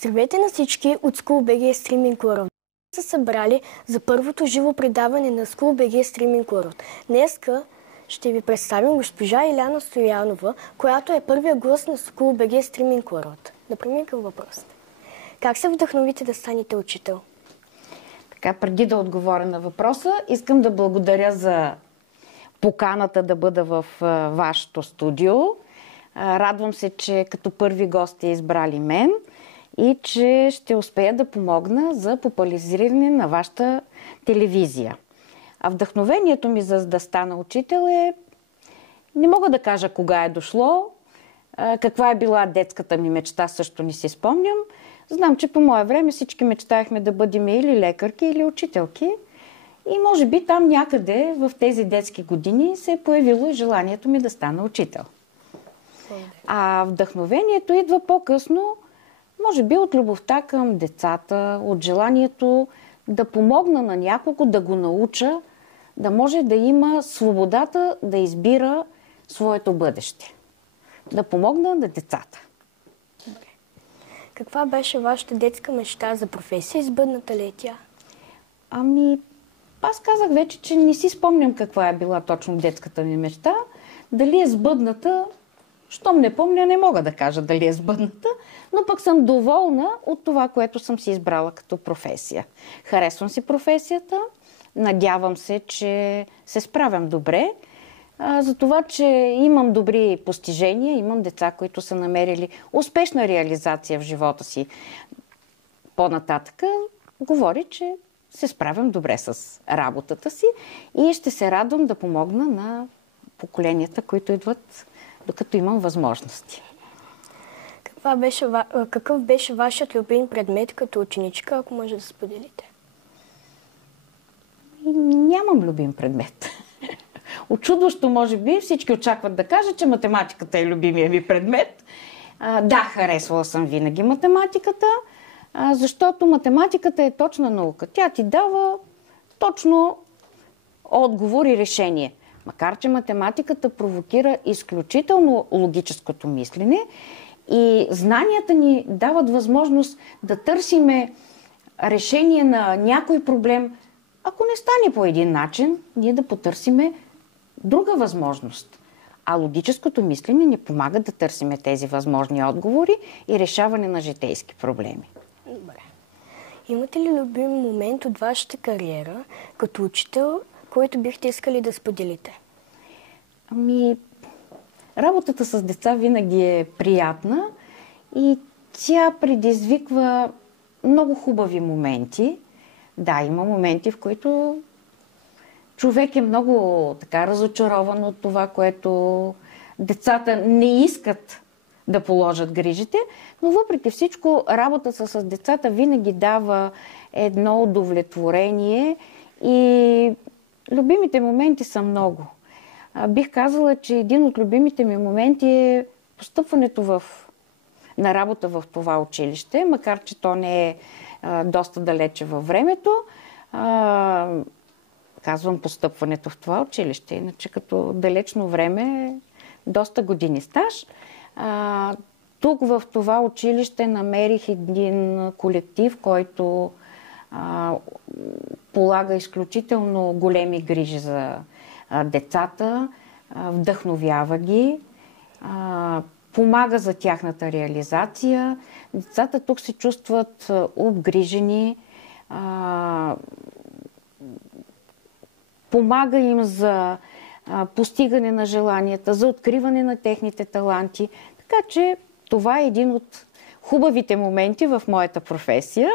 Здравейте на всички от SchoolBG Streaming World. Са събрали за първото живо предаване на SchoolBG Streaming World. Днеска ще ви представим госпожа Иляна Стоянова, която е първия гост на SchoolBG Streaming World. Да преминем към въпросите. Как се вдъхновите да станете учител? Така, преди да отговоря на въпроса, искам да благодаря за поканата да бъда в вашето студио. Радвам се, че като първи гост сте избрали мен и че ще успея да помогна за популяризиране на вашата телевизия. А вдъхновението ми за да стана учител не мога да кажа кога е дошло, каква е била детската ми мечта, също не си спомням. Знам, че по мое време всички мечтаехме да бъдем или лекарки, или учителки. И може би там някъде в тези детски години се е появило и желанието ми да стана учител. А вдъхновението идва по-късно, може би от любовта към децата, от желанието да помогна на някого, да го науча, да може да има свободата да избира своето бъдеще. Да помогна на децата. Каква беше вашата детска мечта за професия? Избъдната ли е тя? Аз казах вече, че не си спомням каква е била точно детската ми мечта. Дали е сбъдната, щом не помня, не мога да кажа дали е сбъдната, но пък съм доволна от това, което съм си избрала като професия. Харесвам си професията, надявам се, че се справям добре. За това, че имам добри постижения, имам деца, които са намерили успешна реализация в живота си по-нататъка, говори, че се справям добре с работата си и ще се радвам да помогна на поколенията, които идват, докато имам възможности. Какъв беше вашият любим предмет като ученичка, ако може да споделите? Нямам любим предмет. Очудващо, може би, всички очакват да кажа, че математиката е любимия ми предмет. Да, харесвала съм винаги математиката, защото математиката е точна наука. Тя ти дава точно отговор и решение. Макар че математиката провокира изключително логическото мислене и знанията ни дават възможност да търсиме решение на някой проблем. Ако не стане по един начин, ние да потърсиме друга възможност. А логическото мислене ни помага да търсиме тези възможни отговори и решаване на житейски проблеми. Добре. Имате ли любим момент от вашата кариера като учител, който бихте искали да споделите? Работата с деца винаги е приятна и тя предизвиква много хубави моменти. Да, има моменти, в които човек е много разочарован от това, което децата не искат да положат грижите, но въпреки всичко работата с децата винаги дава едно удовлетворение и любимите моменти са много. Бих казала, че един от любимите ми моменти е постъпването на работа в това училище, макар че то не е доста далече във времето. Казвам постъпването в това училище, иначе като далечно време, доста години стаж. Тук в това училище намерих един колектив, който полага изключително големи грижи за децата, вдъхновява ги, помага за тяхната реализация. Децата тук се чувстват обгрижени, помага им за постигане на желанията, за откриване на техните таланти. Така че това е един от хубавите моменти в моята професия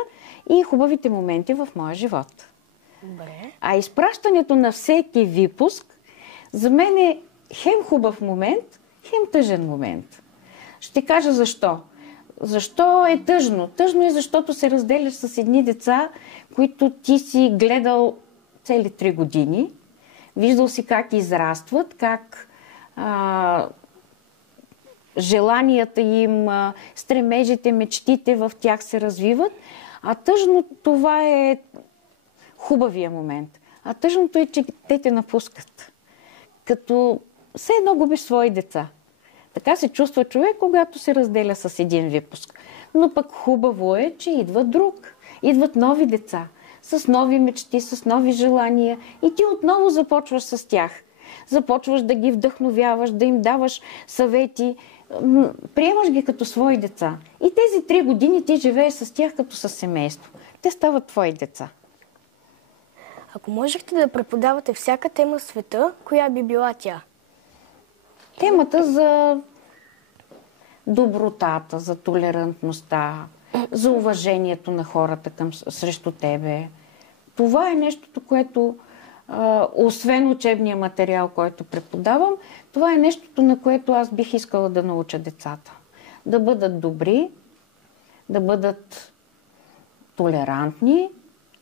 и хубавите моменти в моя живот. Добре. А изпращането на всеки випуск за мен е хем хубав момент, хем тъжен момент. Ще кажа защо. Защо е тъжно? Тъжно е, защото се разделяш с едни деца, които ти си гледал цели 3 години. Виждал си как израстват, как желанията им, стремежите, мечтите в тях се развиват. А тъжно това е хубавия момент. А тъжното е, че те напускат. Като все едно губиш свои деца. Така се чувства човек, когато се разделя с един випуск. Но пък хубаво е, че идва друг. Идват нови деца, с нови мечти, с нови желания и ти отново започваш с тях. Започваш да ги вдъхновяваш, да им даваш съвети. Приемаш ги като свои деца. И тези 3 години ти живееш с тях като със семейство. Те стават твои деца. Ако можехте да преподавате всяка тема в света, коя би била тя? Темата за добротата, за толерантността, за уважението на хората срещу тебе. Това е нещото, което, освен учебния материал, който преподавам, това е нещото, на което аз бих искала да науча децата. Да бъдат добри, да бъдат толерантни,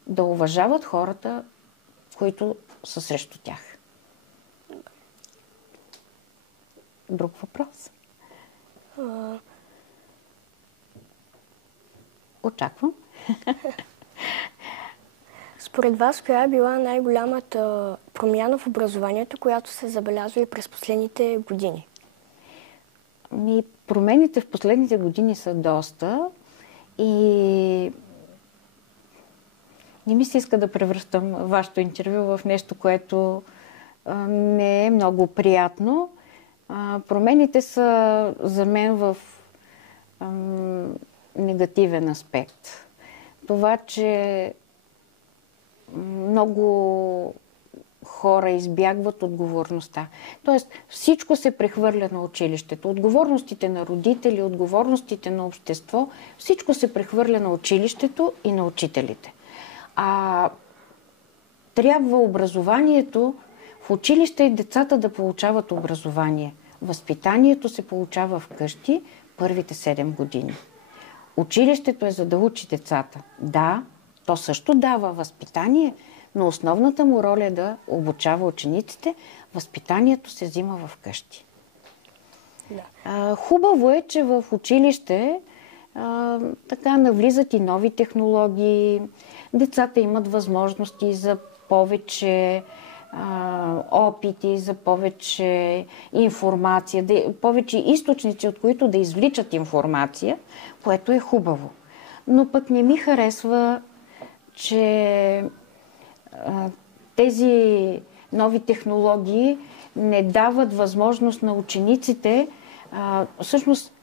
да уважават хората, които са срещу тях. Друг въпрос? Очаквам. Според вас, коя е била най-голямата промяна в образованието, която се забелязва и през последните години? Промените в последните години са доста и не ми се иска да превръщам вашето интервю в нещо, което не е много приятно. Промените са за мен в негативен аспект. Това, че много хора избягват отговорността. Тоест всичко се прехвърля на училището. Отговорностите на родители, отговорностите на общество, всичко се прехвърля на училището и на учителите. Трябва образованието в училище и децата да получават образование. Възпитанието се получава вкъщи първите 7 години. Училището е за да учи децата. Да, то също дава възпитание, но основната му роля е да обучава учениците. Възпитанието се взима вкъщи. Да. Хубаво е, че в училище така навлизат и нови технологии. Децата имат възможности за повече опити, за повече информация, повече източници, от които да извличат информация, което е хубаво. Но пък не ми харесва, че тези нови технологии не дават възможност на учениците. Всъщност,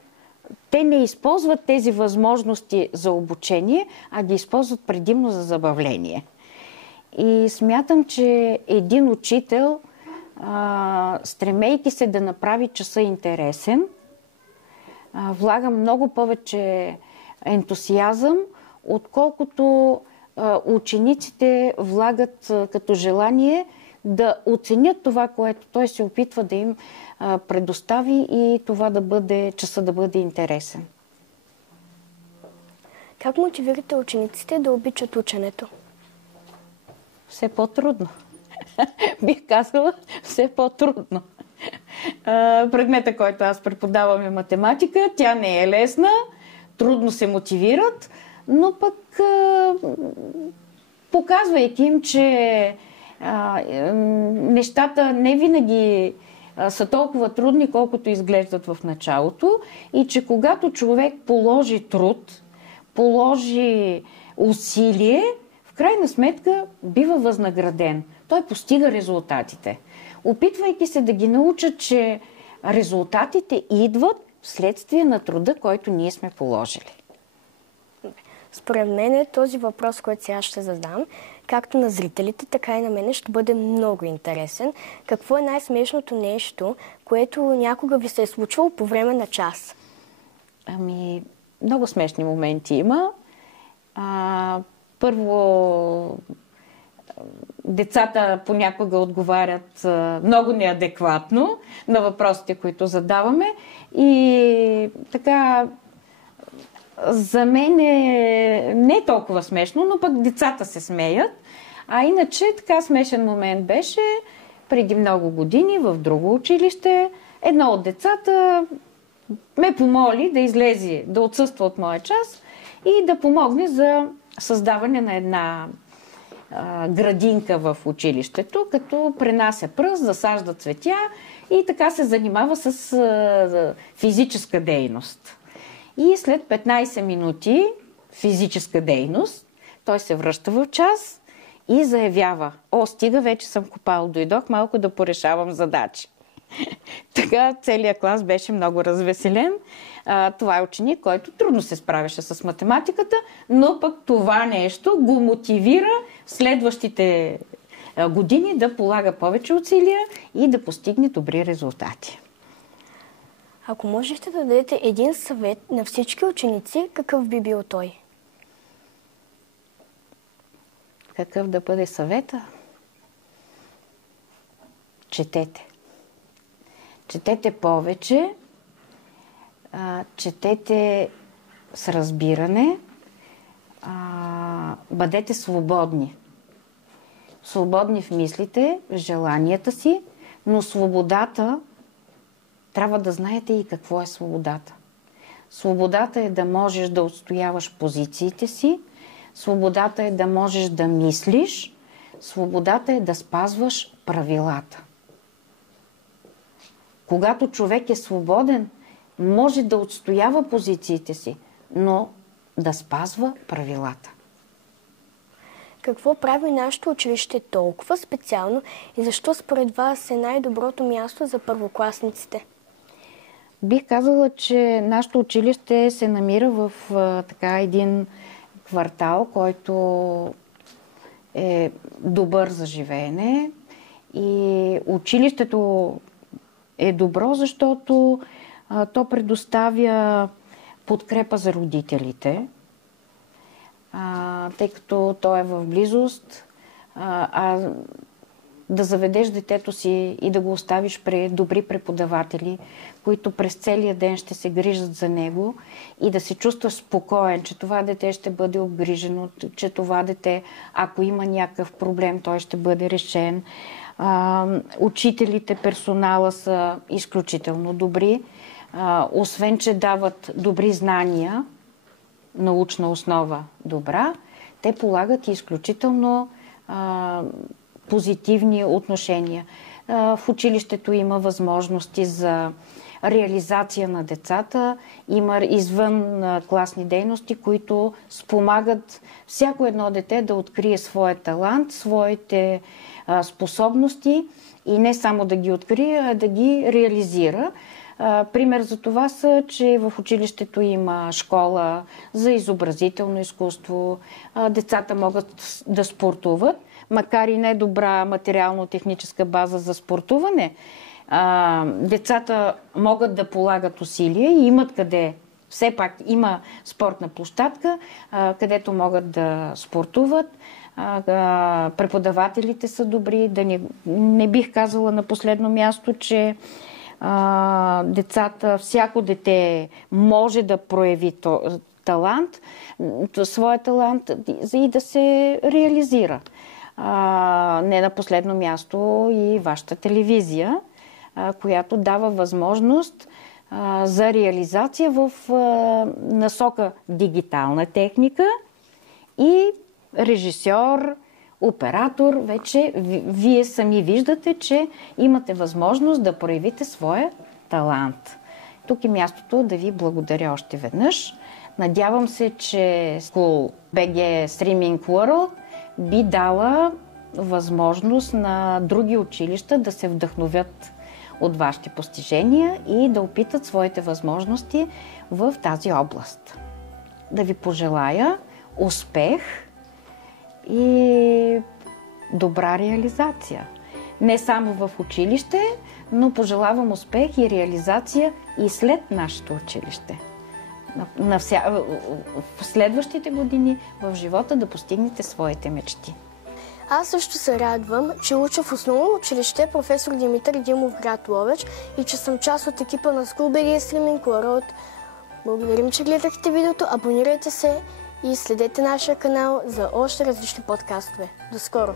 те не използват тези възможности за обучение, а ги използват предимно за забавление. И смятам, че един учител, стремейки се да направи часа интересен, влага много повече ентусиазъм, отколкото учениците влагат като желание да оценят това, което той се опитва да им предостави и това часа да бъде интересен. Как мотивирате учениците да обичат ученето? Все по-трудно. Бих казала, все по-трудно. Предмета, който аз преподавам, е математика. Тя не е лесна, трудно се мотивират, но пък показвайки им, че нещата не винаги са толкова трудни, колкото изглеждат в началото и че когато човек положи труд, положи усилие, в крайна сметка бива възнаграден. Той постига резултатите. Опитвайки се да ги научат, че резултатите идват вследствие на труда, който ние сме положили. Според мен този въпрос, който сега ще задам, както на зрителите, така и на мен ще бъде много интересен. Какво е най-смешното нещо, което някога ви се е случвало по време на час? Много смешни моменти има. Първо, децата понякога отговарят много неадекватно на въпросите, които задаваме. И така, за мен не е толкова смешно, но пък децата се смеят. А иначе така смешен момент беше преди много години в друго училище. Едно от децата ме помоли да излезе, да отсъства от моя час и да помогне за създаване на една градинка в училището, като пренася пръст, засажда цветя и така се занимава с физическа дейност. И след 15 минути физическа дейност, той се връща в час и заявява: "О, стига, вече съм копал, дойдох малко да порешавам задачи." Така целият клас беше много развеселен. Това е ученик, който трудно се справяше с математиката, но пък това нещо го мотивира в следващите години да полага повече усилия и да постигне добри резултати. Ако можехте да дадете един съвет на всички ученици, какъв би бил той? Какъв да бъде съвета? Четете. Четете повече, четете с разбиране, бъдете свободни. Свободни в мислите, в желанията си, но свободата, трябва да знаете и какво е свободата. Свободата е да можеш да отстояваш позициите си, свободата е да можеш да мислиш, свободата е да спазваш правилата. Когато човек е свободен, може да отстоява позициите си, но да спазва правилата. Какво прави нашето училище толкова специално и защо според вас е най-доброто място за първокласниците? Бих казала, че нашето училище се намира в един квартал, който е добър за живеене, и училището е добро, защото то предоставя подкрепа за родителите, тъй като то е в близост, да заведеш детето си и да го оставиш при добри преподаватели, които през целия ден ще се грижат за него, и да се чувстваш спокоен, че това дете ще бъде обгрижено, че това дете, ако има някакъв проблем, той ще бъде решен. Учителите, персонала са изключително добри. Освен че дават добри знания, научна основа добра, те полагат изключително позитивни отношения. В училището има възможности за реализация на децата, има извън класни дейности, които спомагат всяко едно дете да открие своя талант, своите способности, и не само да ги открие, а да ги реализира. Пример за това са, че в училището има школа за изобразително изкуство. Децата могат да спортуват, макар и не добра материално-техническа база за спортуване. Децата могат да полагат усилия и имат къде. Все пак има спортна площадка, където могат да спортуват. Преподавателите са добри. Не бих казала на последно място, че децата, всяко дете може да прояви талант, своя талант, и да се реализира. Не на последно място и вашата телевизия, която дава възможност за реализация в насока дигитална техника и режисьор, оператор. Вече вие сами виждате, че имате възможност да проявите своя талант. Тук е мястото да ви благодаря още веднъж. Надявам се, че School BG Streaming World би дала възможност на други училища да се вдъхновят от вашите постижения и да опитат своите възможности в тази област. Да ви пожелая успех и добра реализация. Не само в училище, но пожелавам успех и реализация и след нашето училище. В следващите години в живота да постигнете своите мечти. Аз също се радвам, че уча в основно училище професор Димитър Димов, град Ловеч, и че съм част от екипа на School BG Streaming World. Благодарим, че гледахте видеото, абонирайте се и следете нашия канал за още различни подкастове. До скоро!